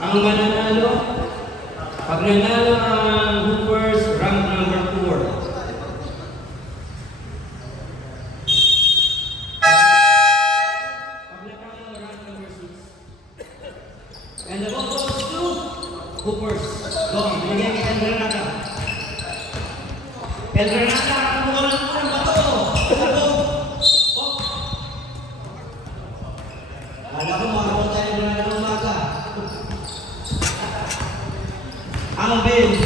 Ang mananalo, pag nanalo ang Hoopers, rank number 4. Pag natalo, rank number 6. And the ball goes to Hoopers. Go, binigyan kay El Granada. El Granada, ang mga lang po ng bato. Bato. Oh. Kala ko makakot tayo na ng umaga. Alvin.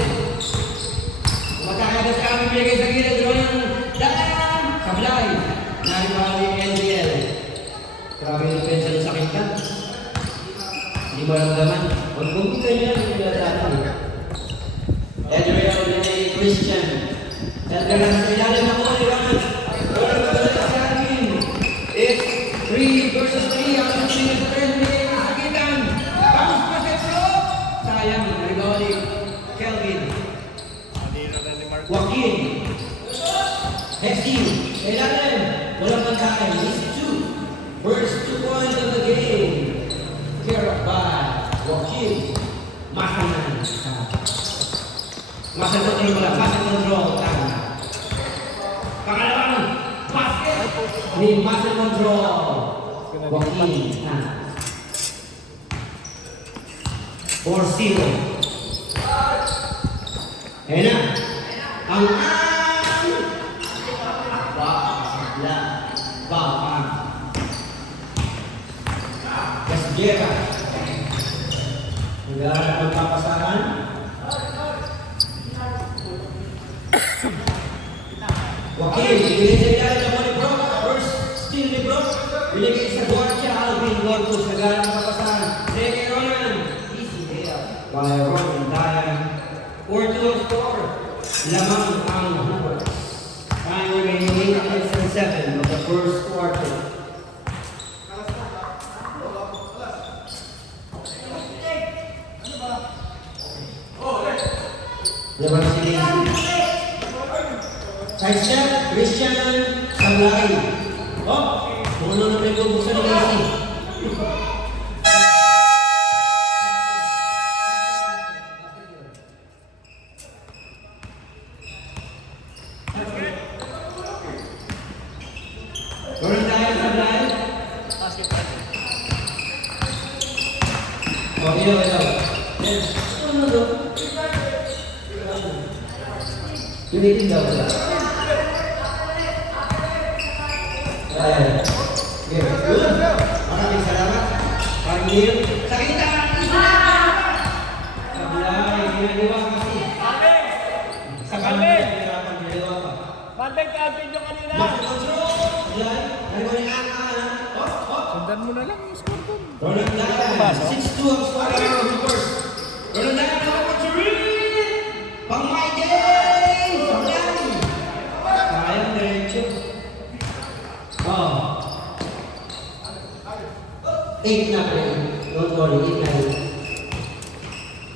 Magkakagas kami binigay sa gilid. Ronan Dayan. Sablay. Naribali NDL. Grabe yung pensa ng sakit ka. Hindi ba ramdaman? Huwag kong ganyan yung dadaan. Edriel Renee Christian. Dadaan sa ilalim na mga liwanag. Ronan Dayan sa akin. It's 3 versus 3. Ang tingin sa 3 minutes sa sakitan. Bounce basket throw. Sayang. Naribali. Kelvin. Joaquin. Hexie. Kailangan. Walang pagkain. It's 2. First 2 points of the game. Care of by Joaquin. Masanan. Muscle control pala. Muscle control. Tama. Pangalawang basket. Ni muscle control. Joaquin. 4-0. Ayan na. Ang Bakang. Kasgera. Nag-aaral ng papasahan. Joaquin, binigay sa ilalim ng mga ni Brock. First steal ni Brock. Binigay sa Guardia Alvin Gordos. Nag-aaral ng papasahan. Second Ronan. Easy day by Ronan Dayan. 4-2 score. Lamang ang Hoopers. Time remaining 8 minutes and 7 of the first quarter. Laban si Daisy. Side step, Christian Sablay. Oh, puno na rin bubuksan ni Daisy. Ronan Dayan Sablay. Oh, ito. Ano doon? Unitin daw sila. Ayan. Good. Maraming salamat. Pag-il. Sakita! Sablay. Ginagawa kasi. Sa kanil. Ginagawa pa. Bantay ka, Alvin, yung kanina. Muscle control. Yan. Ano ba yung ana? Sundan mo na lang yung score doon. Ronan Dayan. 6-2 ang score ng mga Hoopers. Ronan Dayan. Number 3. Pang-my game. Sablay. Kayang diretso. Oh. 8 na po. Don't worry, 8 na yun.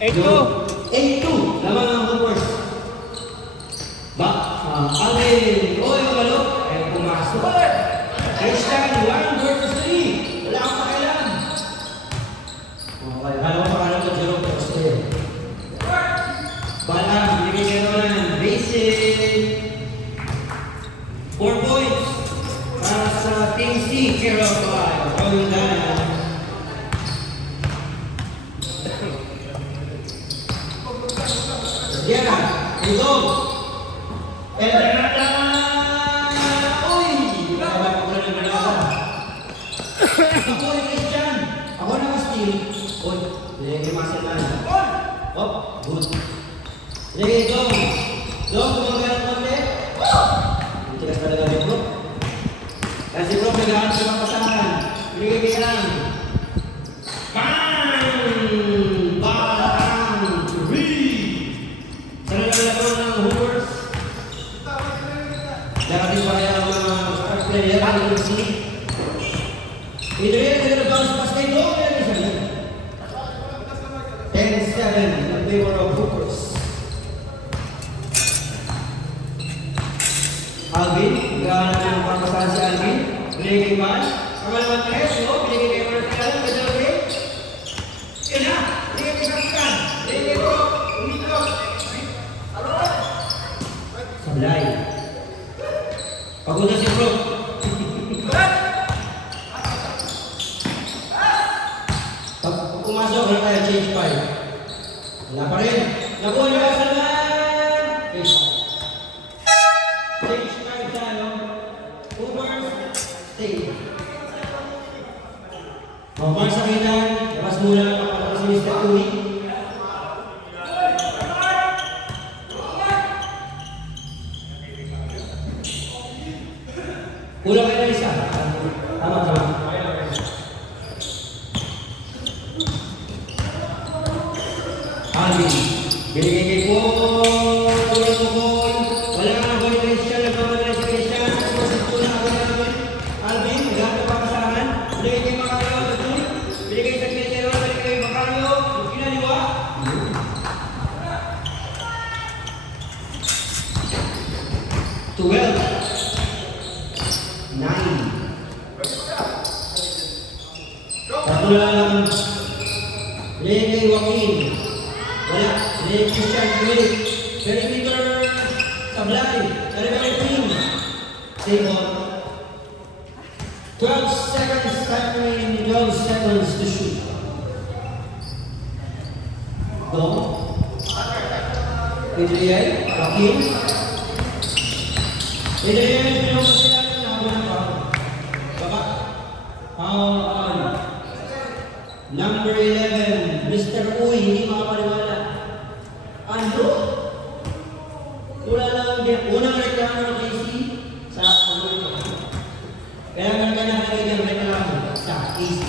8-2. 8-2. Lamang ang Hoopers. Alvin. Oy, malo. Ay, pumasok. Christian, 1 versus 3. Wala kang pakialam. Okay, alam mo pakialam ko 0 versus 3. Balang, binigyan ko ng basic. 4 points. Para sa Team C, care of by Ronan Dayan. Yan, ito. And uy! Kaya ko na naman ako. Ako ni Christian. Ako na ka-steal. Uy, nilagay masalan. Oh, good. Nilagay Dong. Dong, kumagana ng konti. Ang tigas talaga ni Bro. Kasi Bro, nag-aaral sa mga pasahan. Binigay ka lang. Bang! Bang! 3! Sa nalalaman ng Hoopers. Darating pa kaya ang mga star player ang sini. Adriel, they're gonna bounce pass kay Dong. 10-7 in favor of Hoopers. Alvin, gahanap ng papasahan si Alvin. Binigay kay Bash. Pangalawang 3, no? Binigay kay Mark Allen. Kadalawa. Yan na! Binigay Pumasok na tayo, change 5. Wala pa rin. Nakuha niyo ba sa naman? Change 5. Change 5 tayo. Overs, stay. Mark sa kitan. Labas muna. Kapatapos si Mr. Tui. Kulang kayo na isa. Tama, tama. Alvin. Binigay kay Paul. Kulang mo, Paul. Wala ka na, Boy Christian. Nagmamadala si Christian. Sumasit ko na ako namin. Alvin, maganda pa kasahan. Binigay kay Macario. Betul. Binigay sa Quintero. Binigay kay Macario. Kinaliwa. 12. 9. Tatlo lang. Binigay kay Joaquin. Wala. Binigay kay Christian. Perimeter. Sablay. Perimeter team. Save on. 12 seconds. Time remaining. 12 seconds to shoot. Go. Adrian. Joaquin. Adrian. Pinunod sila. Nakabunan pa. Baba. Foul on. Number 11, Mr. Uy, hindi makapaniwala. Ano? Wala lang din. Unang reklamo ng AC sa ano ito. Kaya nga nakalagay ng reklamo sa AC.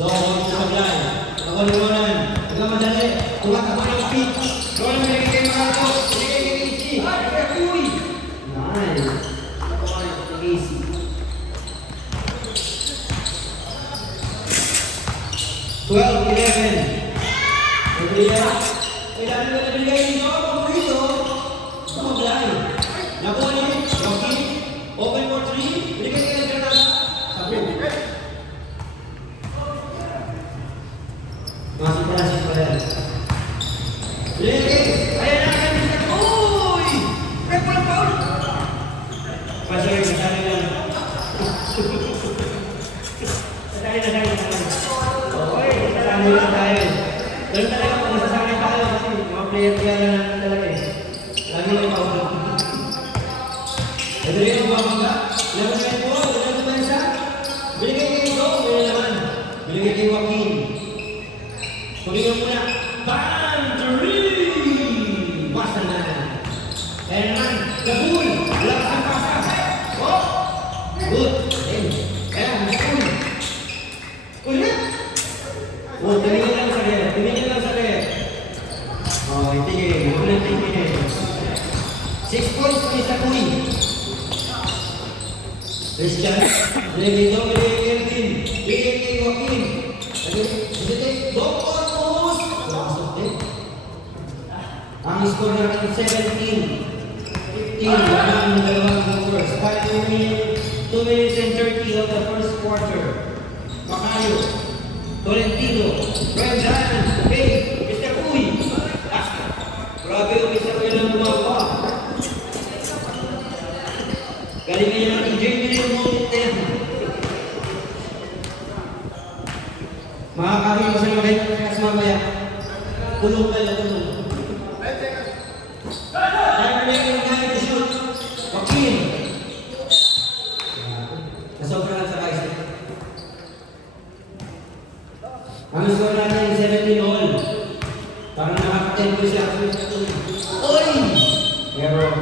Doon sa sablay. Nakalimunan. Nagkamadali. Tumatakbo ng pitch. Doon ang binigay kay Marco. Binigay kay AC. Mr. Uy. Nice. AC. 12, 11. Adrian. Kailangan na nabigay nito. Paborito. Sumablay. Nakuha niya. Joaquin. Open for 3. Binigay kay Adrian. Sabi. Masuk pala si Paul. Binigay. Ayan na kami. Uy! Break mo lang, Paul. Pasok yung nasali lang. Nasali na. Sanay lang tayo. Ganun talaga kung masasanay tayo kasi mga player kaya na natin talaga eh. Lagi lang paulang. Ito rin ang bumabangga. Laman kayo po. Ito ba isa? Binigay kayo ito. May laman. Binigay kayo Joaquin. Pagiging muna. Bam! Three! Wasa na. Kaya naman. Gabul! Lakas ang pasa. Oh! Good. Kaya, Gabul. Ulit! Oh, tingin lang sa red. Tingin lang sa red. Oh, tingin. Ulit tingin. 6 points kami sa Queen. Christian. Binigay ito. Binigay kay Elvin. Binigay kay Joaquin. Binigay. Don't almost. Masok din. Ang score natin 17. 15. Wala ang dalawang numbers. 5 remaining. 2 minutes and 30 of the first quarter. Macario. Tolentino, Brendan, hey, Mr. Uy, grabe yung Mr. Uy lang gumawa. Galing niya ng EJ Miller Mountain. Makakahing ko sa mga kaya mamaya. Kulong ka lang ito. Time remaining 9 to shoot. Joaquin. Nasobra lang sa guys. Ang score natin 17 all. Parang nakaka-10 ko siya. Oy! Pero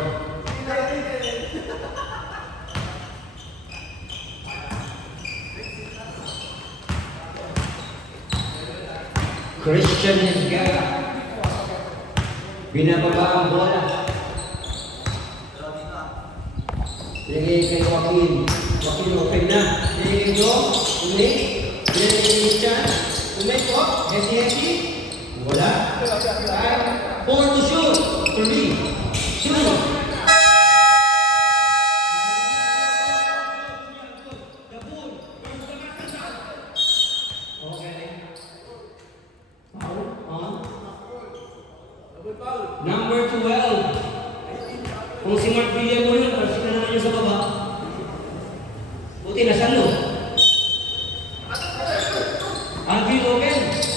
Christian Hesgara. Binababa ang bola. Binigay kay Joaquin. Joaquin open na. Binigay ko. Ulit. Binigay kay Christian. Ulit ko. Hesi. Wala. 4 to shoot. 3. Shoot. Number 12. Kung si Mark Villamor yun, kasi na naman yun sa baba. Buti na salo. Alvin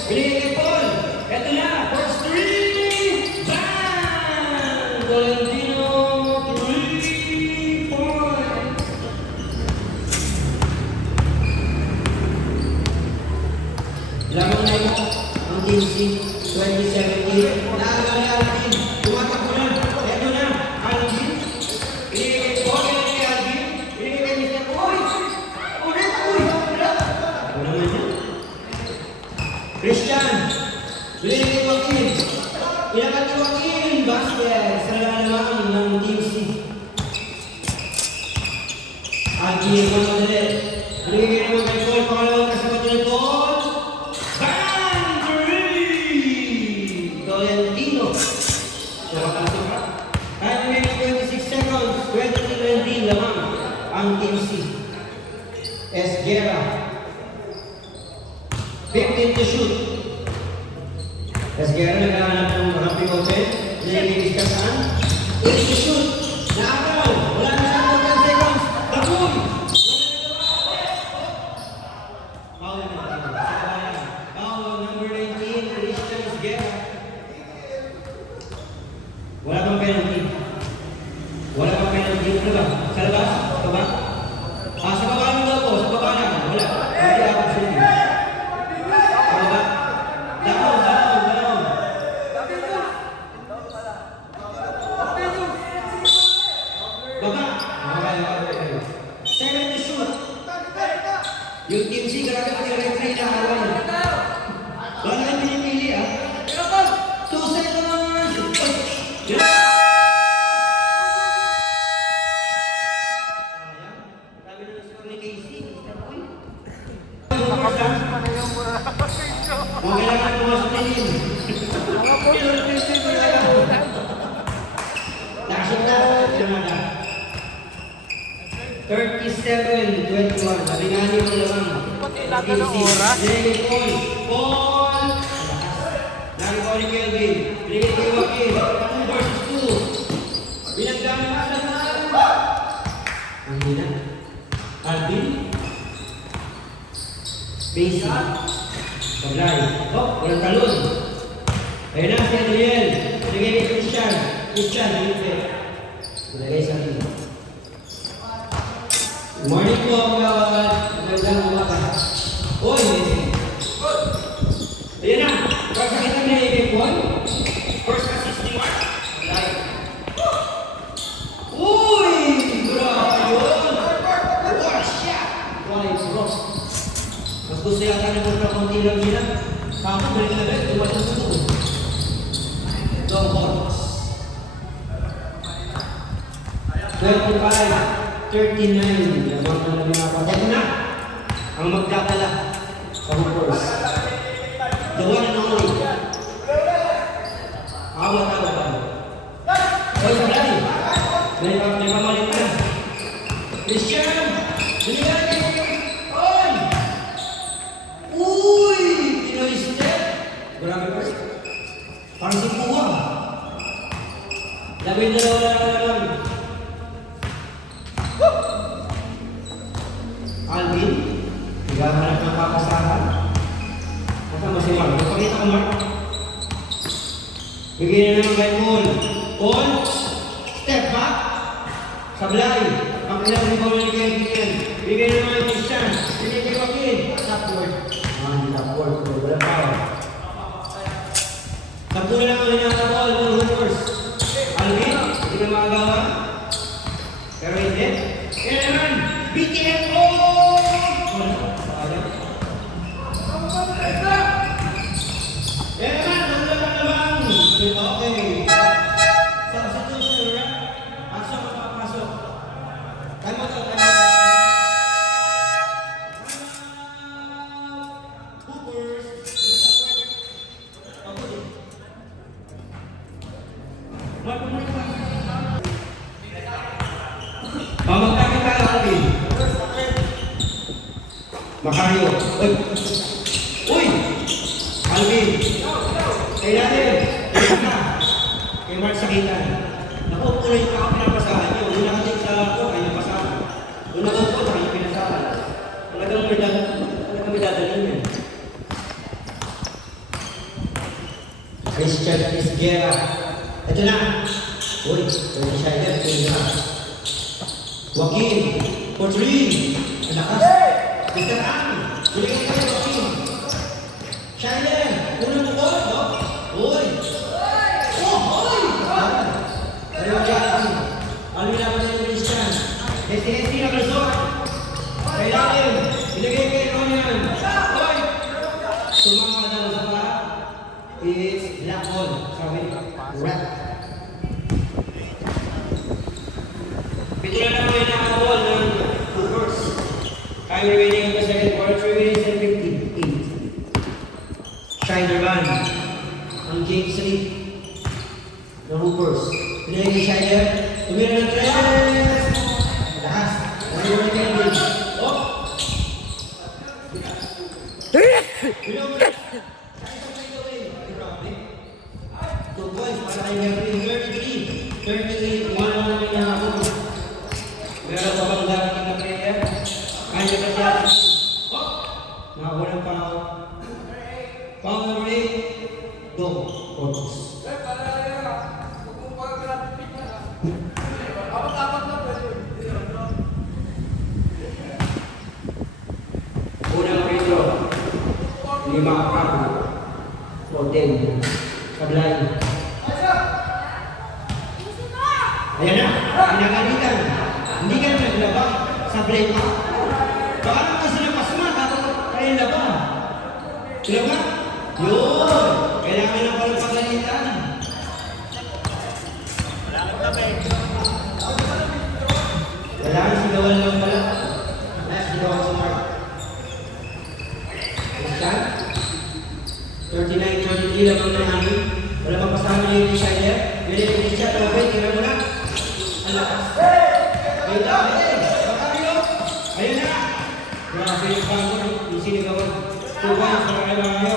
Binigay kay Paul. Ito na. First three. Bang! Tolentino. 3 points. Lamang na ito ang Team C 2017. Naaga ni Alvin. Tumatakbo na. Ito na. Alvin. Binigay kay Paul. Binigay kay Alvin. Binigay kay Mr. Paul. Ulit. Uy. Ako naman yan. Christian. Binigay kay Joaquin. Ilakat ni Joaquin. Basket. Sala naman ng Team C. Alvin. Ito na madali. Binigay naman kay Paul. Pangalawang kasama ni Paul. Bang! Three! Tolentino. Nakapasok ka. Time remaining 26 seconds. 20-20 lamang ang Team C. Esguerra. 15 to shoot. Esguerra naghahanap ng mga picote. Nililinis ka saan? 20 to shoot. Naakaw. Wala na sa 10 seconds. Tapoy! Foul na. Foul number 19, Christian Esguerra. Wala bang penalty? Wala bang penalty? Ano ba? Sa labas? Sa baba? Sa baba lang daw po. Sa baba lang. Wala. Hindi ako shooting. Sa baba. Down. Baba. Okay. 7 to shoot. Yung Team C, grabe ang referee na araw. Wala kang pinipili, 2 seconds! Sayang. Grabe na ng score ni Casey. Mga kailangan pumasok na yun. Nakasok na. 37-21. Sabi nga niyo mo naman. Kailangan ng oras. Binigay Paul. Paul! Lagi ko ni Kelvin. Binigay kay Joaquin. 2 versus 2. Binagdami ka sa mga. Ang hina. Alvin. Basic. Sablay. Walang talon. Ayun na si Adriel. Binigay kay Christian. Christian, binigay. Binigay sa akin. Good morning po mga magandang umaga. Oy, Messi. Ayan na. First nakita mo na yung Paul. First assist ni Mark. Like. Uy! Grabe yun! What a shot! Why, bro? Mas gusto yata na kung konti lang nila. Kama, balik na balik. Tumalang sa ito. Long balls. 25-39. Lamang na lang mga kapatid. Ito na. Ang magdadala sa Hoopers. The one and only. Awat-awat. Oy, Sablay. May pamalit na. Christian! Binigay! Oy! Uy! Pinoy step. Grabe pa. Parang si Puwang. Labay-dalawa lang. Alvin, naghahanap ng papasahan. Kasama si Mark. Pakita ko, Mark. Bigyan na naman kay Paul. Paul, step back. Sablay. Ang kailangan ni Paul ni Kevin. Bigyan na naman kay Christian. Bigyan kay Joaquin. Tapward. Hindi tapward. Wala pa. Tapward na lang ang hinakabal ng Hoopers. Alvin, hindi na makagawa. Pero hindi. Kaya naman, BTM all! Okay. Substitution, right? Pasok. Time out. Hoopers. Pamagtakin tayo, Alvin. Macario. Uy! Alvin. Kailangan. Kay Mark Sakitan. Naku, puro yung pinapasahan niyo. Una natin sa ako, kayo pasahan. Una ko po, kayo pinasahan. Talagang may dadalhin yan. Christian Isguera. Ito na. Uy, Tony Scheider, ito na. Joaquin, for 3. Ang lakas. Mr. Ang, binigay kayo, Joaquin. Scheider, unang bukod, no? Uy. Oh, uy! Pero Joaquin, ano yung laban ng Christian? Hesti na resort. Kailangan, binigay kayo Ronian. Uy! Sumama daw sa pa. It's black hole. Sabi, rat. Pito na lang may nakaball ng Hoopers. Time remaining in the second quarter, 3 minutes and 58. Scheider Van. Ang game 3 ng Hoopers. Pinagay ni Scheider. Tumira ng 3. Lakas. Ano yung Kevin? Oh! Bilang mo na. Kahit ang may gawin. Grabe. 2 points para kay Kevin. 33. 38. 1-1 na may nakaball. Meron pa bang darating na player? Kanya pa siya. Oh! Nakakuha ng foul. Foul number 8. Dog. Ortiz. Unang free throw. 5 ako. O 10. Sablay. Ayan na. Pinagalitan. Hindi ka na naglaba. Sablay pa. Baka naman kasi napasma. Kapag kayo laba. Laba? Yun. Kailangan na pala pagalitan. Kailangan sigawan lang pala. Sigawan sa mark. Christian? 39-33 lang ang namin. Wala pang kasama niyo yung Scheider. Pwede yung Christian. Okay, tira mo na. Ang lakas. Wait lang. Makario. Ayan na. Grabe yung bago yung sinigawan. 2 points para kay Mario.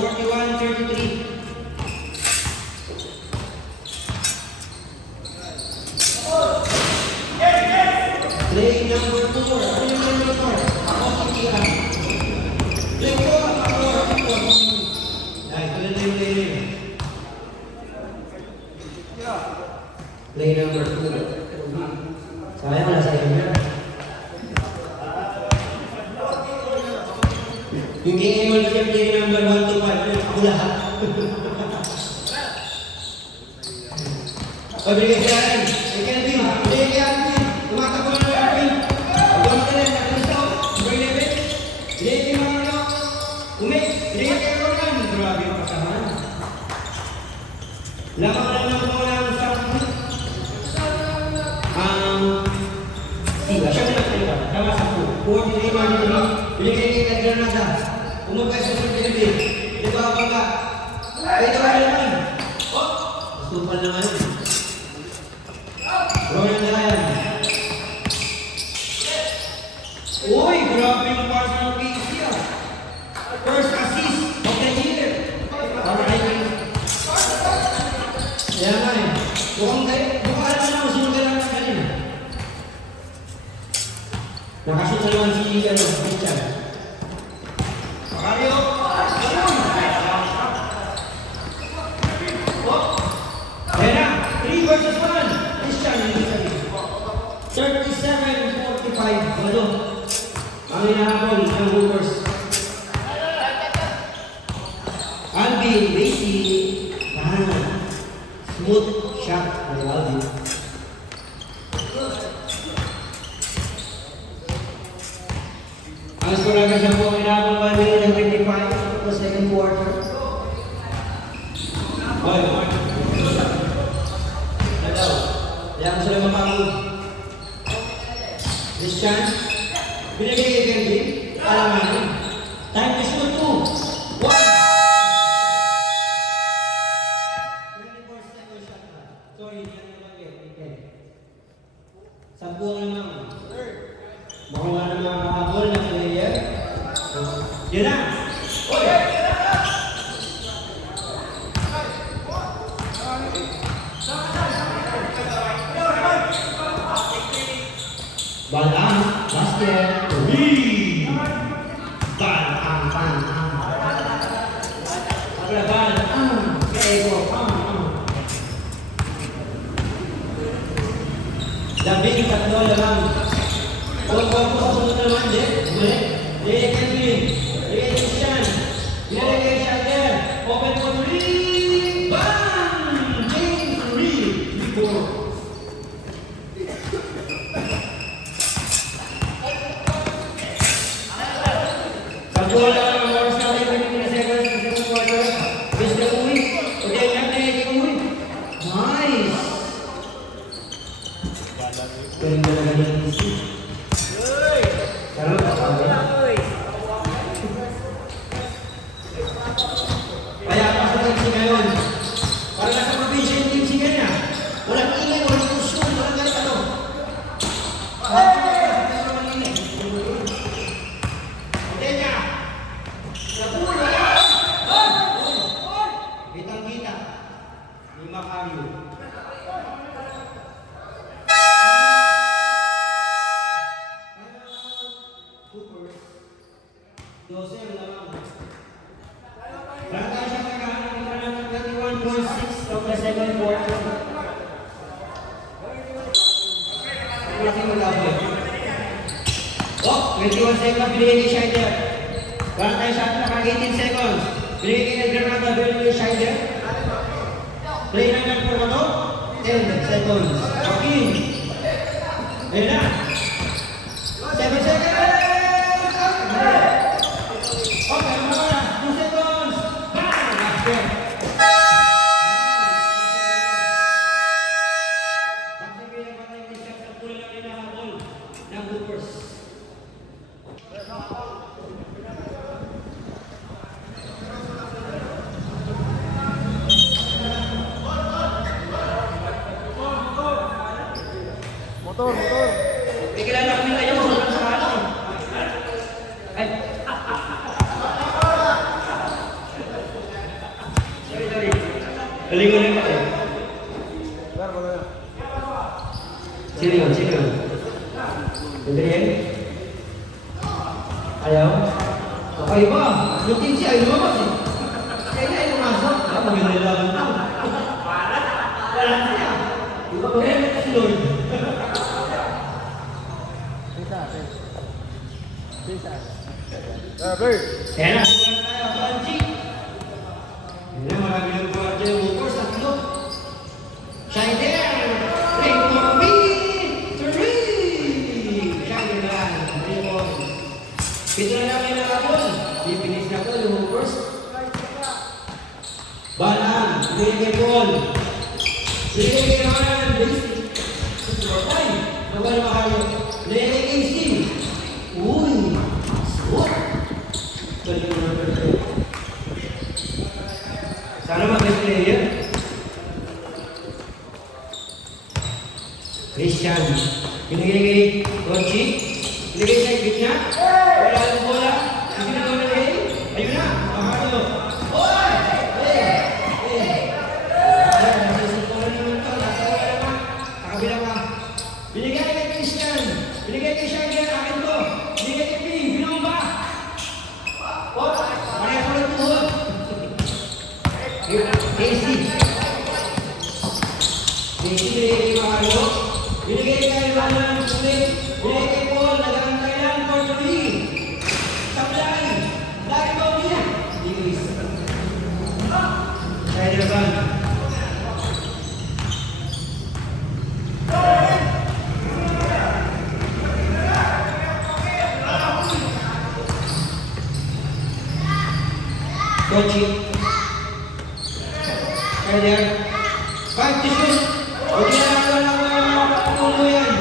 41-33. Play number 4. Ano yung number 4? Ako kikira. Play 4. Ay, tuloy na yung play na yun. Play number 2. Sayang wala sayang yan. Yung game mo siya play number 1 to 5. Ako lahat. Pabigay siya rin. Ay, Kelvin. Play kay Alvin. Tumatakbo na yung Alvin. Huwag mo tayo. Nakalistaw. Number 11. Play kay Mario. Umik. Play kay Ronan. Grabe yung kasamahan. Lamang lang ng mga lang sa siya na tayo. Tama sa po. 43-43. Binigay kay Granada. Umagay sa Sir Di ba ako ka? Kaya ba naman? Oh! Masupal naman yun. Ronan na yan. Uy! Grabe yung pass ng PC ah. First assist of the year. Para kay kaya nga eh. Mukhang alam na ako sino kailangan na kanina. Nakashoot na naman si Christian. Makario! Ayan na! 3 versus 1. Christian, hindi sabi. 37-45. Walo. Ang hinahabol ng Hoopers. Alvin, Basie. Smooth shot by Alvin. Ang score agad siya po hinahabol 1 minute and 55 sa second quarter. Hoy, kaya mo sila mapagod. Christian, binigay kay Kelvin, alam namin. Time to shoot 2. 1. 24 second shot na. Sorry, hindi na naman. Sampu ang naman. Mukhang nga naman makahabol ng player. Yan na! Oy! Balang, basket, rii! Balang, balang. Balang, balang. Ego. 13 lang. Huwag po sa sunod naman, Muli. Kevin. Christian. Binalagay siya there. Open for 3. Bang! James Reed. 4. Bola ang oras natin, 20 seconds, second quarter. Best na uwi. Okay, natin, uwi. Nice! Galing talaga niya ng isi. Sarap, kapag. Kaya pasok ang si ngayon. Para nasa probinsya yung team si kanya. Walang ingay, walang kusyon, walang ganit ano. Kitang-kita. Ni Macario. Coopers. 12 ang lamang. Rata siya kagahan ng 21.6 of the second quarter. Laki mo laban. Oh, 21 seconds binigay ni Scheider. Rata siya kagahan 18 seconds. Binigay ni Granada, binigay ni Scheider. Play na lang po ito. 10 seconds. Okay. Ayun na. 7 seconds. Okay, mga 2 seconds. Bang! Last game. Pagsabihin pa tayo ni Chef sa pula lang inahabol ng Hoopers. Motor. Ikilala ko nila yung sobrang sa ano. Ay. Sorry. Galing pa eh. Sino yun? Adrian? Ayaw? Okay ba? Yung team siya ay lumabas eh. Kaya niya ay lumasok. Maganda lang ito. Wala siya. Di ba ba rin si Lord? Kaya na, simulan tayo, Banji. Hindi, marami ng guardia yung Hoopers, tatlo. Scheider! Play for me! 3! Scheider na lang, 3 points. Pito na lang yung nakapon. Dipinis na po yung Hoopers. Balang, binigay ball. Binigay naman, basic. Ay, nawala makayo. Binigay AC. Uy! Suot! Sana mag-best player. Christian. Binigay kay Ronchi. Binigay sa gitna. Wala ang bola. Hindi na nalagay. Ayun na. Mahalo. Oy! Nasisipulan naman ito. Nasa wala naman. Nakabila ka. Binigay kay Christian. Binigay kay Scheider. Akin to. Binigay kay Ping. Binomba. Oh, pareha ko ng tuhod. Casey. Binigay kay Mahalo. Binigay kay Manan. Binigay kay Paul. Nagantay lang for 3. Sablay. Lagi ba niya? English. Scheider Ban. Kochi. Scheider. 5 to shoot. Huwag ginagawa ng pulo yan.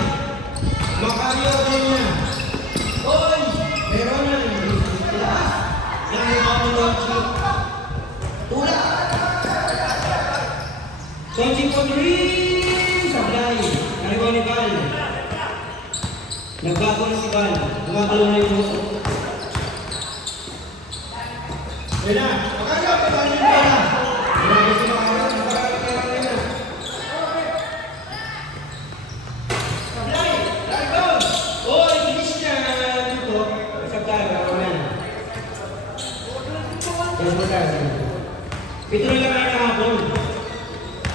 Macario niya. Oy! Meron na. Yan yung mga Kochi. Tula. Kochi for 3. Sablay. Nariwa ni Val. Nagbago na si Val. Gumagalo na yung muso. Yan na. Makagawa pa ba niyo pala? Grabe si Makagawa. Napakagawa na. Sablay! Largon! Oy! Christian! Ito. Sablay. Sablay. Yes, magkasi. Ito na lang ay nakapon.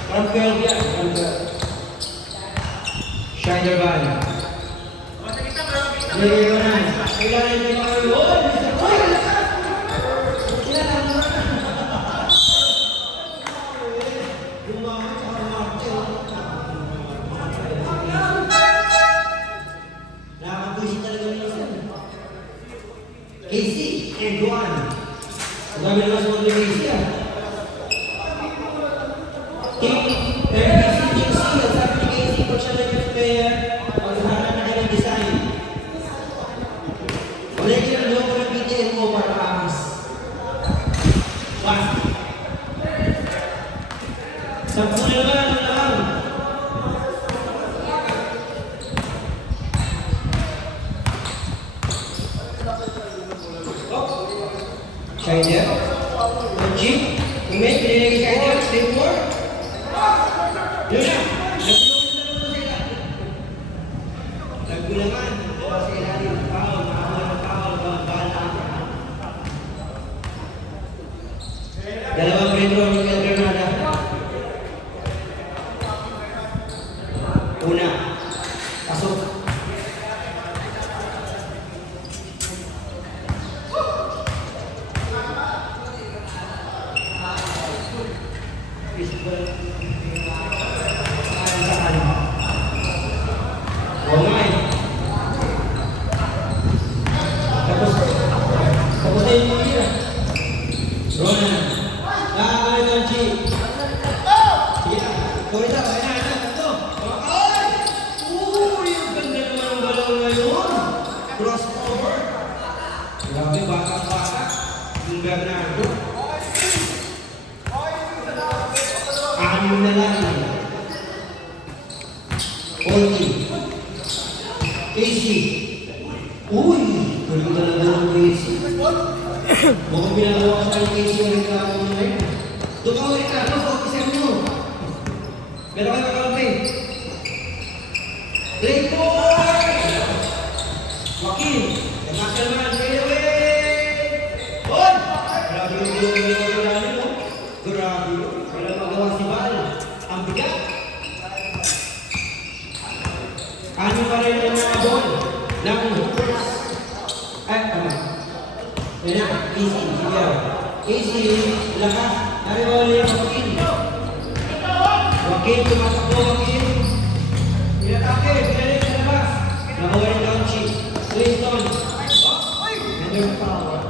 From 12 yan. Schneider Van. Lagay ko na. Kailangan niyo pa kayo. Oh, Mr. Boy! Nakakabusin talaga nila sila. Casey and Juan. Sabi naman sa mga Casey ah. Casey, sabi ni Casey, kung siya lang yung player, maghahanap na kayo ng design. Wala yung kinagawa ko ng BTN mo para kakas. Wow. Sampu na naman ang lang. Schneider. Jim. Umay, pinilagay Schneider. Stay for. Yun na. Naggulangan. Sa ilalim. Foul. Nakakuha ng foul. Bala. Dalawang Pedro. Miguel Granada. Una. Pasok. Omay. Tapos na yung mga Ronan. Nakakawin ng G. Sige na. Kurita. Kaya na. Ito. Ay! Uy! Ang ganda naman ang balaw ngayon. Crossover. Grabe. Bata-bata. Yung Bernardo. Anim na lang. Orky. Casey. Uy! Galing talaga ng Casey. Mukhang pinagawa ko sa akin Casey yung reklamo mo ngayon. Doon ka ulit na. Focus nyo. Meron kayo kakalapin. Great boy! Joaquin. National man. Straight away! On! Grabe yung gulong mo. Grabe yun. Walang magawa si Val. Ang bigat. Ano pa rin ang mga ball ng hoopers? Ay, tama. Yan na, easy, sige. Easy, lakas. Nariwala yung Joaquin. Joaquin, tumatakbo, Joaquin. Pinatake, pinalik sa labas. Nakawa yung Donchi. Winston. Under power.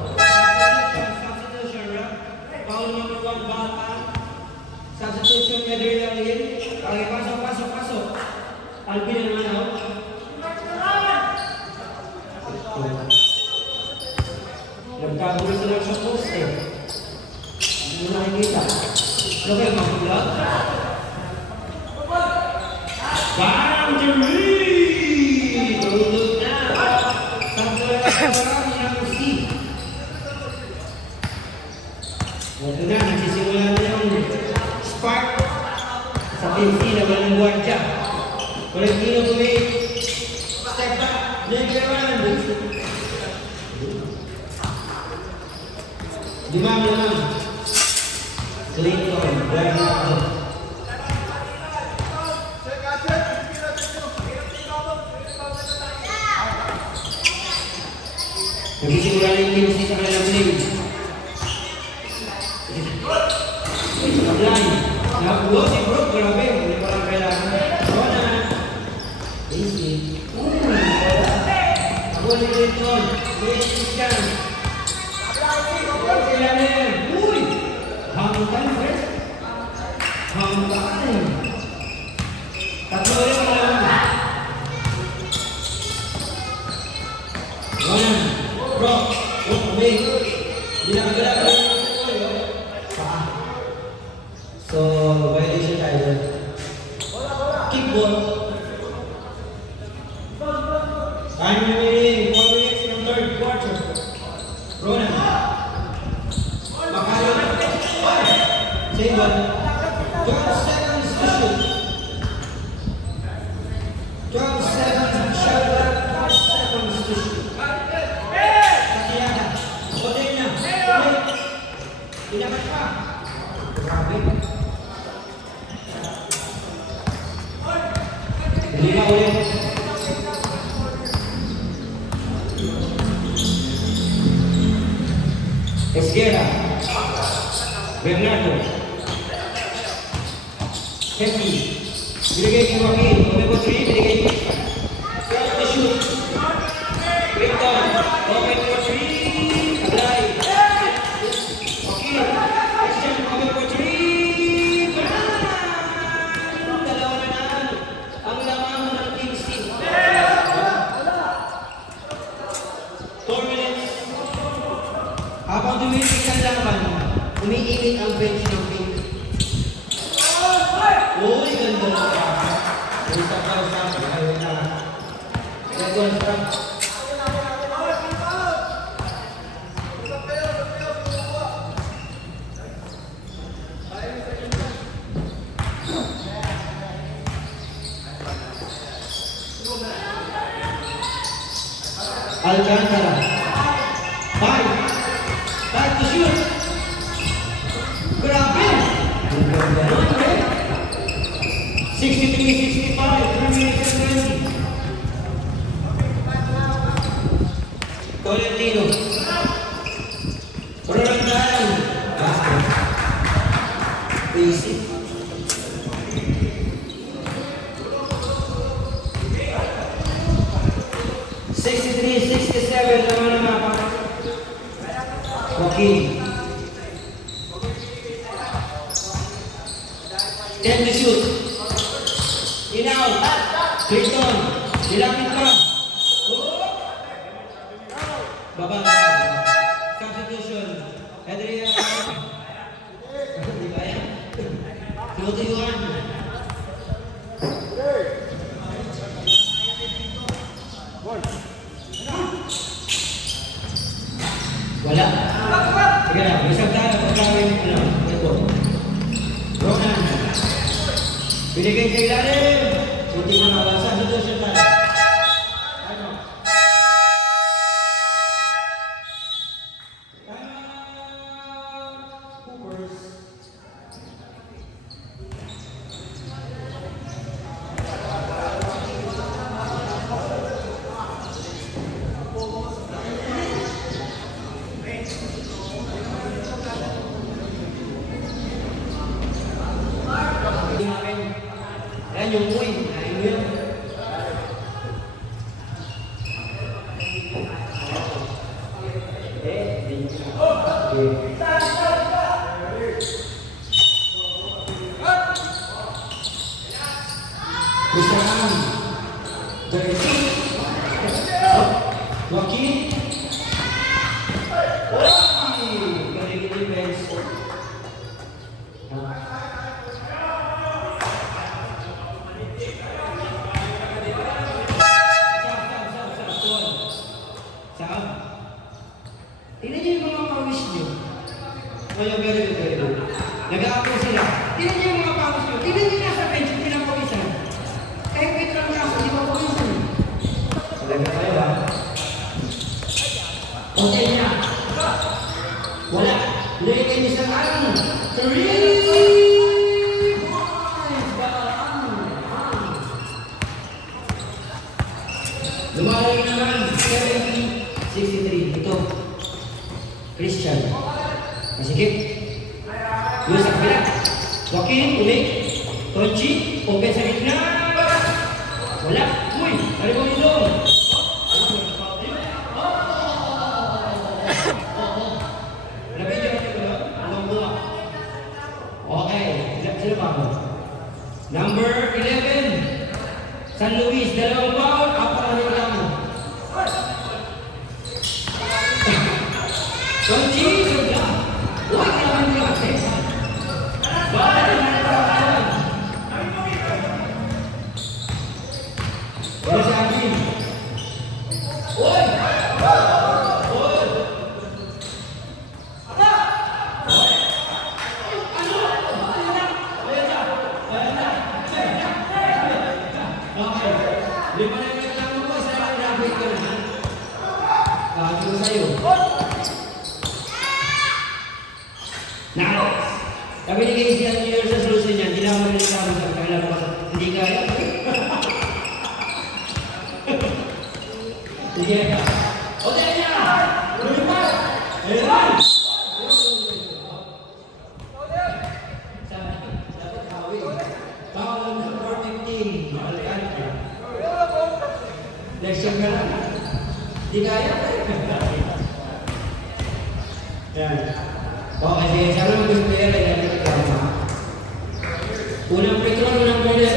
Substitution, foul number 1, Bata. Substitution, Netherlands. Okay, pasok. Alvin na naman ako. Nagtagulo sila sa post eh. Hindi mo nakikita. Ano kayo mga vlog? Boundary! Tulog na! Sakto na kaparami ng C. Ito na, nagsisimula na yung spark sa PC na walang guardia. Valentino Gomez. Step back. Negreman. Lima naman. Clinton. Bernardo. Nagsisimula na yung team sa kanilang play. Apply. Nakakuha si Brook. Grabe. Hindi pa lang kailangan. Easy. Ako si Clinton. Great Christian. Uy! Hanggang, friend. Hanggang. Tatlo rin mo lang. Ronan. Bro. Wait. Hindi nakagala. So, violation tayo. Kickball. Time remaining 4 minutes in the third quarter. Ronan. Makalang. Same one. 12 seconds to shoot. 12 seconds to shot. 12 seconds to shoot. Sakiyana. Oday na. Pinakat pa. Grabe. Hindi Lima ulit. Esguera. Bernardo. Happy. Binigay kay Joaquin. Umiko 3. Binigay kay Start to shoot. Clinton. Open for 3. Kablay. Joaquin. Christian. Open for 3. Dalawa na lang. Ang lamang ng team C. 4 minutes. Habang dumitig ang laban, umiinit ang bench ng Pink. Uy, ganda na siya. Isa pa sa ayaw na. Ito ang strap. Alcantara. 5 to shoot. Grabe! 63-65, 3 minutes and 20. Tolentino. Rolandano. Basket. Basic. Naman ang mapa. Joaquin. 10 to shoot. In out. Clinton. Dilapit pa. Baba. Substitution. Adrian. Di ba yan? 2-1. Wala. Sige na, isang tayo pagkawin ito. Ronan. Binigay sa ilalim. Kunti na mabasa. Dito siya tayo. Ano? Hoopers. Yan yung win. Ayun yun. Kusahan. Joaquin. Galing yung defense. Tingnan niyo yung mga pawis niyo. Kaya very good. Nag-aapos sila. Tingnan niyo yung mga pawis niyo. Tingnan niyo nasa bench yung pinapawisan. Kahit may trangkaso, di ba pawisan? Talaga kayo ha? Okay na. Wala. Lagay niyo sa kanan. 3 points. Lumalay naman. 70-63. Ito. Christian. Masikip. Yun sa kapila. Joaquin, ulit. Tonchi, open sa gitna. Wala. Uy, ano mo ito? Nabidyo ka ito ba? Anong buwa? Okay. Sino pa mo? Number 11. San Luis, 2 foul, 4 na lang. Tonchi, sudah. Wah, kelamaan dia akses. Bapak dengan perasaan. Terus lagi. Oi. Lima menit lang mo saya grabit ko na. Terus sayo. Nice! Kami nag-iisihan niyo sa solution niya, hindi naman nila kami sa kanila kasi hindi kaya. Sige ka. Hotel niya! Lumipat! Ayun! Dapat hawi. Foul number 15. Alcantara. Leksyon ka lang. Di kaya. Yan. Okay, sige. Sana mag-player ay natin ito. Unang free throw, unang corner.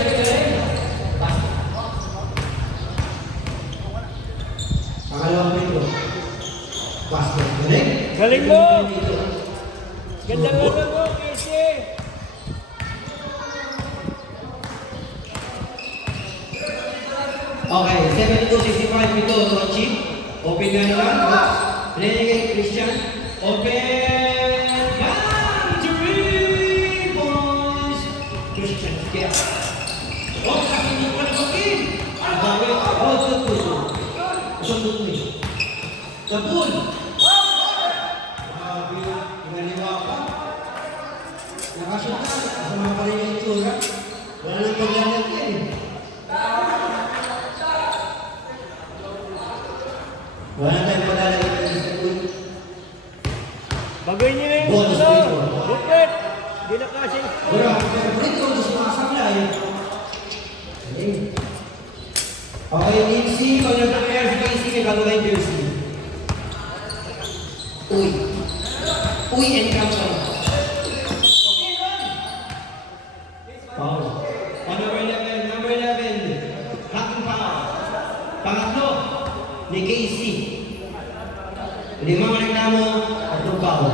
Pangalawang free throw. Basket. Galing. Galing mo! Ganda mo mo, Casey! Okay, 72-65 ito, Rochi. Open nga naman. Renegade Christian. Open! Yan! 3 points! Christian, kaya. Oh, sakin mo pa na bagin! Ang bagay. Oh, good. Isang good mo eh. Kapul! Grabe, pinaliwa pa. Nakasyon ka. Kasama pa rin yung itsura. Wala nang paglalag yan eh. Wala tayong palalagay ng Mr. Wood. Bagay niyo na yung Bonus ulo! free throw. Bukit! Di na kasi. Pero ang free throw gusto makasablay. Okay, Nancy, pag nag-prepare si Casey, may bago tayong jersey. Uy, encounter. Okay, run! Foul. On number 11, hacking foul. Pangatlo, ni Casey. 5 reklamo at 2 foul.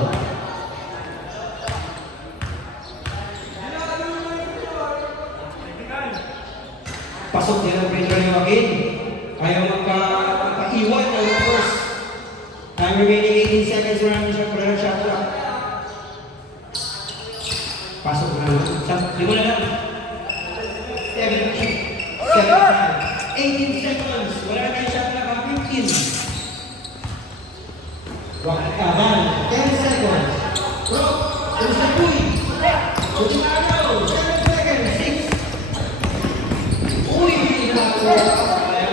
Pasok din ang pressure ni Joaquin. Ayaw magpa-iwan ng first. Time remaining 18 seconds na namin siya for the shot clock. Pasok na naman. Di mo na lang. 18 seconds. Wala na tayo shot clock. 15. Joaquin Caban. 10 seconds. Rock. Tulis na Puy. Tulis na araw. 7 seconds. 6. Uy! Naku! 75-70.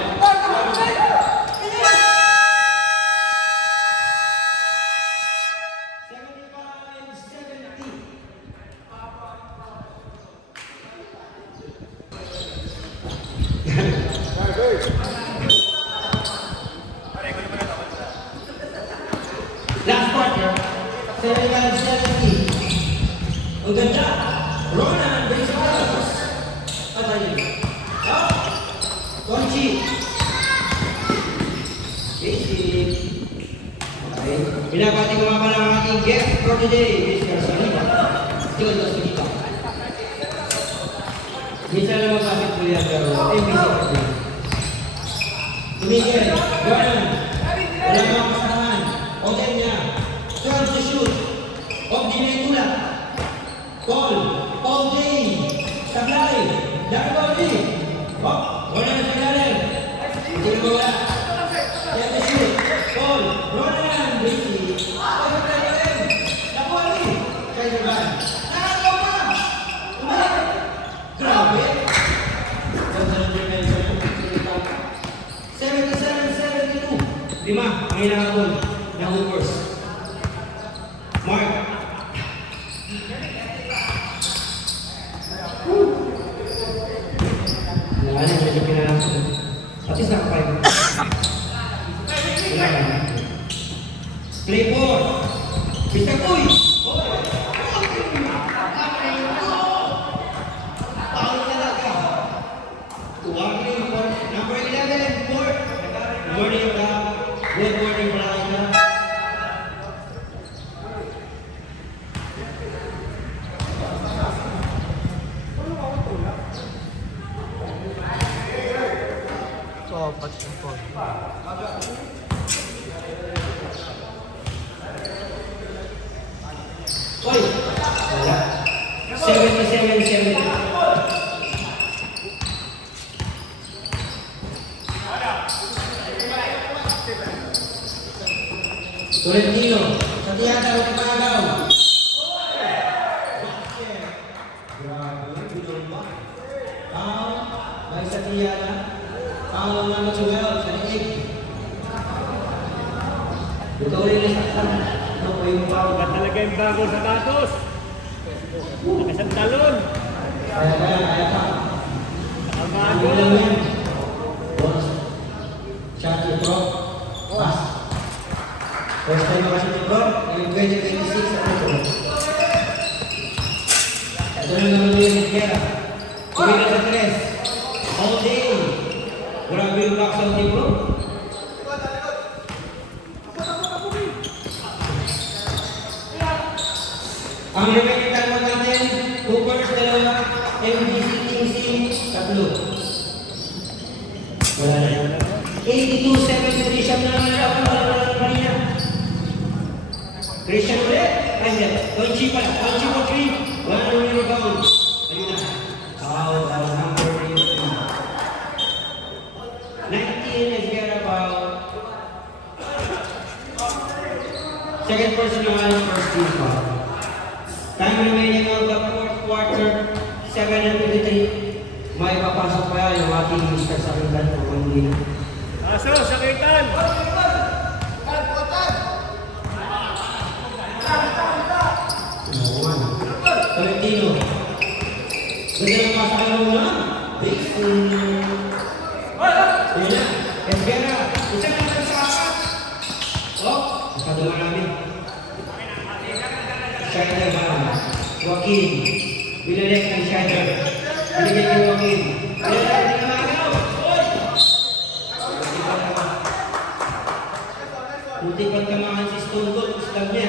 Last quarter, 75-70. Ang ganda! Ronan Brizales. Patayin. Conchi. Basic. Okay. Binabati ko nga pala ang ating guest for today, Mr. Salita. Jojo Salita. Minsan lang mabakit ko yan, pero busy ka din. Tumigil. Gordon. Wala mga kasamahan. Okay niya. Turn to shoot. Huwag din na itulak. Call. All day. Sablay. Darby. Oh. Wala na paglalim. Hindi na mawala. Yan na shoot. Paul. Ronan. Basic. Ay, paglalim. Napoli. Kaya naman. Nakagaw pa. Umalit. Grabe. 77-72. 5. Ang hinakabon na Hoopers. Mark. Wala na, medyo pinalaman. Pati sa 5. Wala na. Play 4. Mr. Puy! Paul talaga. Walking for number 11, Port. Good morning, Rob. Good morning, Veronica. Sopat yung po. Oy! Wala. 77-70. Tolentino. Sa tiyata, huwag ipagaw. Grabe, binulma. Ay sa tiyata. Ang naman 12 sa liig. talaga yung bago sa datos. Nakasantalon. Kaya pa. Ang Ano bago. lang yan? Boss. Shot ni Pro. Pass. First time makashoot ni Pro. Yung 2026 na Pro. Ito na naman yung Edgera. Kumila sa 3. All day. Grabe yung box out ni Pro. Ang remaining time natin, Hoopers, 2, MDC, Team C, 3. Wala na yun. 82-73 siya na naman kanina. Christian ulit. Ay, hindi. Tonchi pa. Tonchi po 3. Wala na yung rebound. Ayun na. Foul. Number 19 is get about second personal, first team foul. Time remaining of the fourth quarter, 7:23. May papasok pa yung ating Mr. Sakitan o hindi na. Aso, sakitan. Tolentino. Ganda ng pasok ng mga base. Yun na. Esbera. Isa na naman sa apat. Oh, masyado marami. Schneider ba? Joaquin. Binalik ng Schneider. Binigay kay Joaquin. Binalik ng Magaw. Munti pang tamahan si Stone Cold. Gusto niya.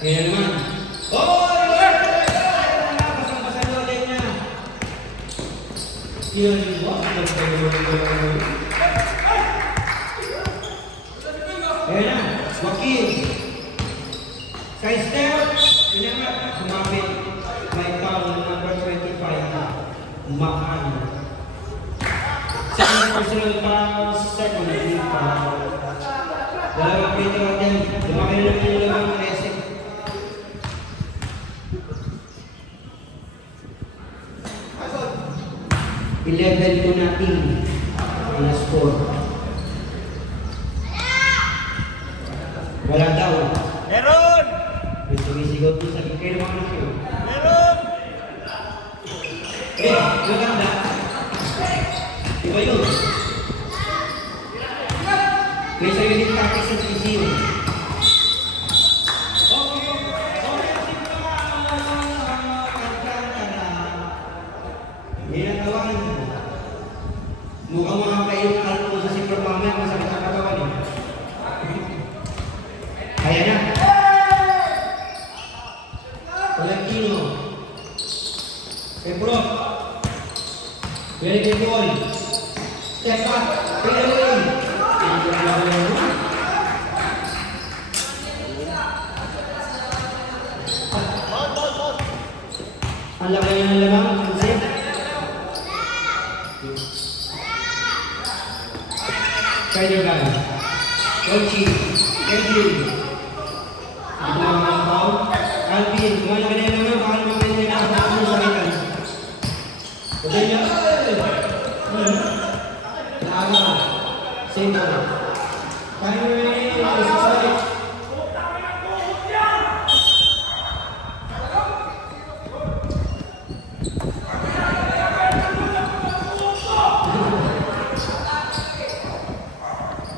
Kaya naman. Oh! Pasang-pasang ulit na. Yun. Ayan na, Joaquin. Kay Steph, pinangat, sumapit. May foul na number 25 na Makan. Second personal foul, second team foul. Dalawang pito natin, lumaki na naman yung lamang ng Esek. I-level ko natin ang score. Wala daw. Meron! May sumisigaw po sa kayo mga anak yun. Meron! Maganda. Iba yun. May sariling tapos sa TCU. May natawagan. Mukhang mga kayo na kalpo sa sipro mamaya, masakit ang katawan eh. Kaya na. Tolentino. Kay Brock. Very good ball. Step back. Fade away. Ang laki niya ng lamang. Kasi. Kaya gan. Kochi. Edwin. Ito naman ang foul. Alvin. Kumala ka na yung naman. Baka naman may nakapagod mo sa kitan. Ito niya. Naaga. Same ball. Kaya mo yung isa.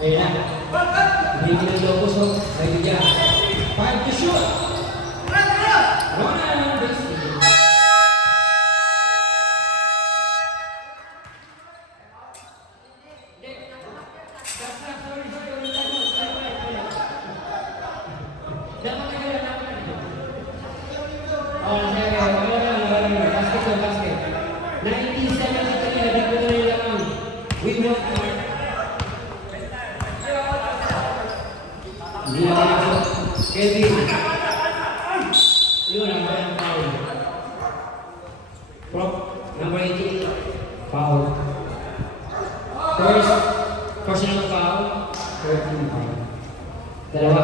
Ayan na. Hindi ko nag-locos, so may bigyan. 5 to shoot. Ronald Bixby. Basket. 1973, nagpo na yung lamang. We want more. Hindi na kaya Kevin. Yun ang kanyang foul. Prop, number 18, foul. First, personal foul, 13 foul. Dalawa.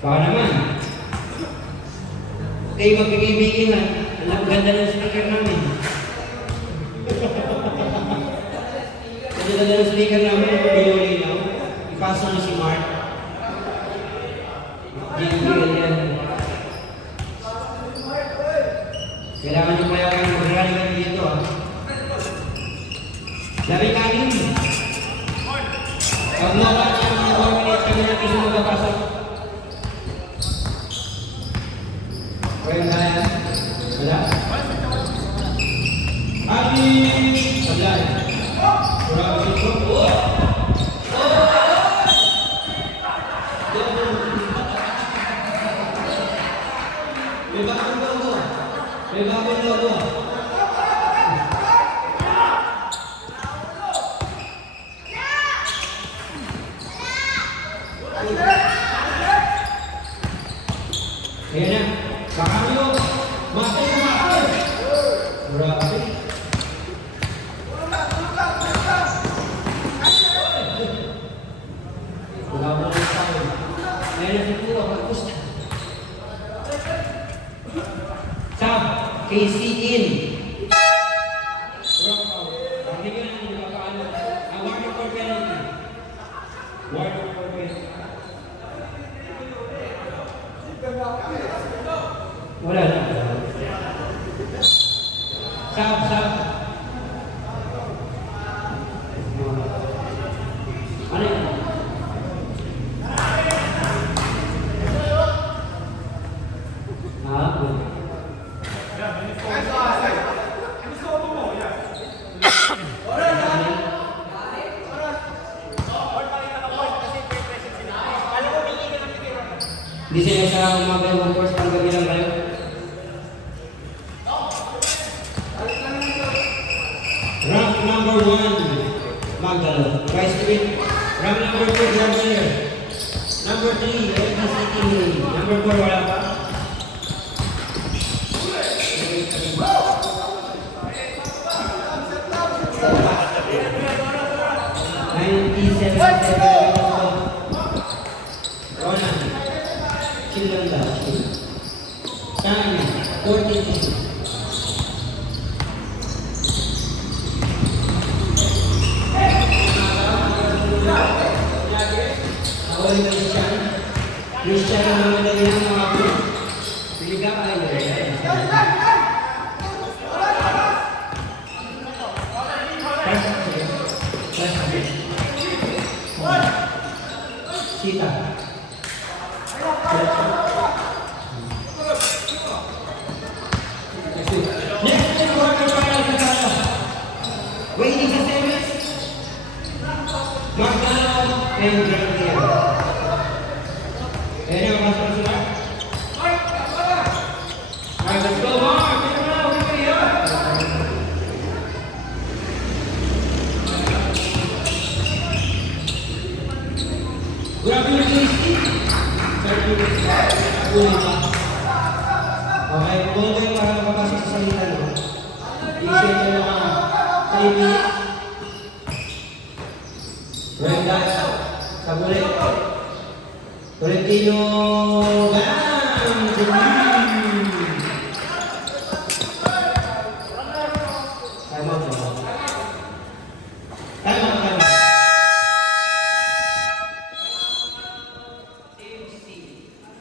Baka naman. Kayo magkikibigin ang ganda ng speaker namin. Kasi ganda ng speaker namin ng Pilolinaw. Ipasa mo si Mark. Jingle yan. Kailangan nyo kaya kayong mag-rally dito ah. Labing anim. Pag nawala siya mga 4 minutes, kami natin siya magpapasok. Pwede na yan. Wala. Amin! Sablay. Kurang sito. May bagong logo. May bagong logo. Ayan na. Kakamiyo. Matay na matay. Grabe. Wala mo lang tayo. Ayan na si Puro. Pagpus na. Sam. KC in. Hindi ka na nakakaano. Warner for penalty. Warner for penalty. Wala na. Sab. Ano yun? Hindi sila sa mga ganyan course pang gabilang kayo. Rank number 1, Magdalo. Vice to it. Rank number 2, Gardner. Number 3, LBCT. Number 4, wala pa. Ronan. Chilanda. Time 42. Awal Christian ang mga naging mga po. Piliga ka lang yun. Sita. Next quarter final Katala. Waiting sa semis. Magdalo and Grandier. Ayan yung pasok sila. Let's go, Mark! Get him out! Get him out! Grabe yung tasty. Okay, buong kayo para makapasok sa salita no? I-set nyo mga 3 minutes. Brenda, Sabulit. Tolentino, bam! Time out.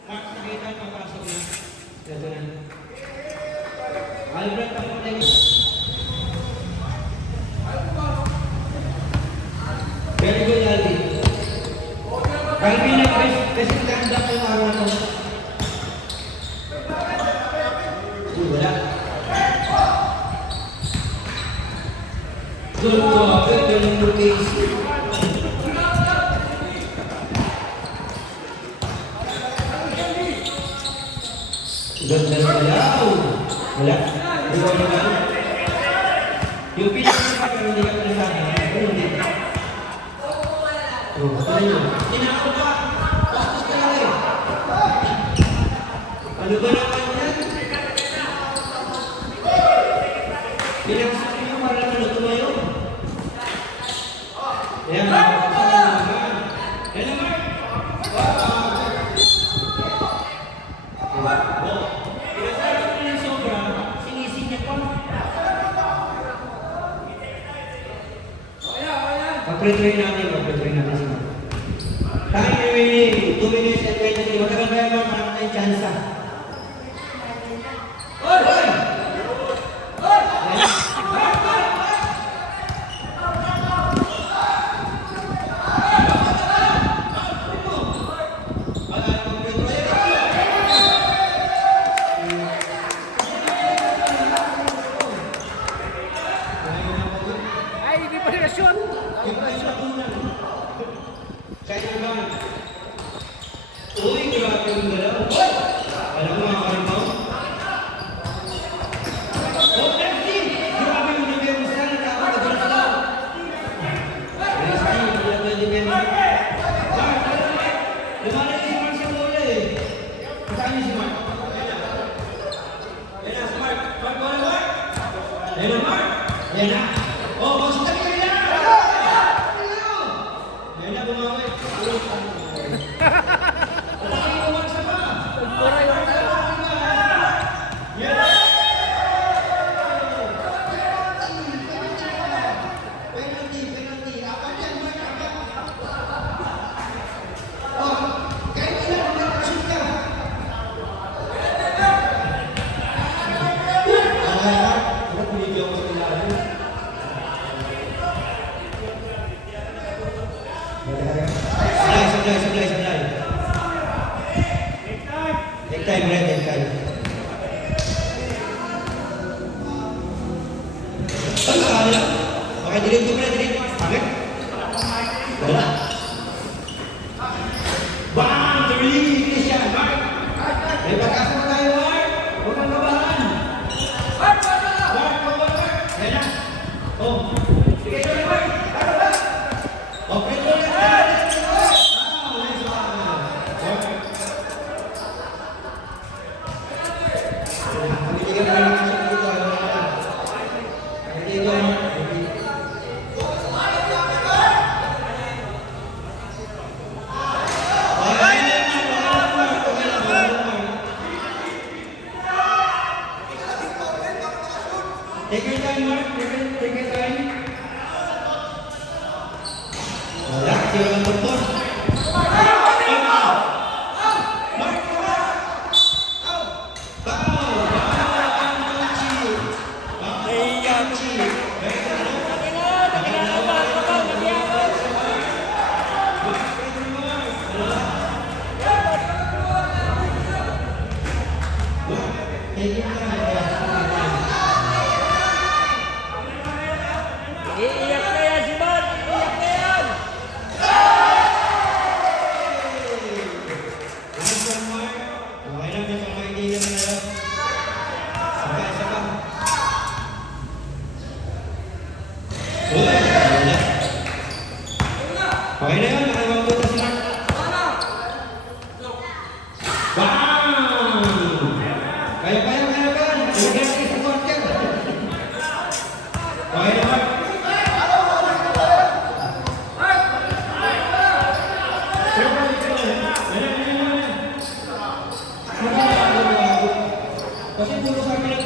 Mark, nakita ang papasok na. Ito na. Albert, ang pala very good, Alvin. Alvin, kasi ganda ko yung araw na ito. Wala. Good job. Ganda ng rotation. Ganda ng galaw. Wala. Ikaw naman. Yung pinaka pero hindi ka pinasabi. Pero hindi. Oh, ito nyo. Tinakot ka. Bastos ka lang eh. Ano ba naman yan? Pinakasok nyo para naman tumayo. Ayan. Ayan naman. Pinasabi ko ng sobra, sinisingit ko. Pag-pre-train natin, pag-pre-train natin si Mark. Time remaining, 2 minutes and 23. Matagal ba yan, Mark? Marami tayong chance. Hoy! Hoy! Ay, hindi pa rin shoot. Kaya naman. Uy, grabe yung galaw. Alam mo mga karibaw? Oh, Leslie! Grabe yung defense na nakakot na galaw. Leslie, grabe yung defense. Mark, lumalay si Mark sa bola eh. Kasaan niyo si Mark? Yan na, si Mark. Mark, bola, Mark! Yan na, Mark! Yan na! Oh, basta kayo na! Yan na, bumawi. Sablay. Take time, Red, take time. Ay, nakakala. Okay, delete ko, delete. Pangit. Wala. Bang! Three! Finish yan, Mark! May pagkasa na tayo, Mark! Huwag kang kabahan! Mark! Mark! Yan na! Oh! Sige, ito Mark! Oh, pwede mo yan! Take your time, Mark. Take your time. Wala, zero ang doktor. Iiyak na yan, si Mark. Iiyak na yan. Okay lang, may pangkaibigan na lang. Isa pa. Uy, wala. Okay na yun, nakawang buta si Mark. Bang! Kaya. Lagyan natin sa quarter. Okay na, Mark. Kasi puro sa akin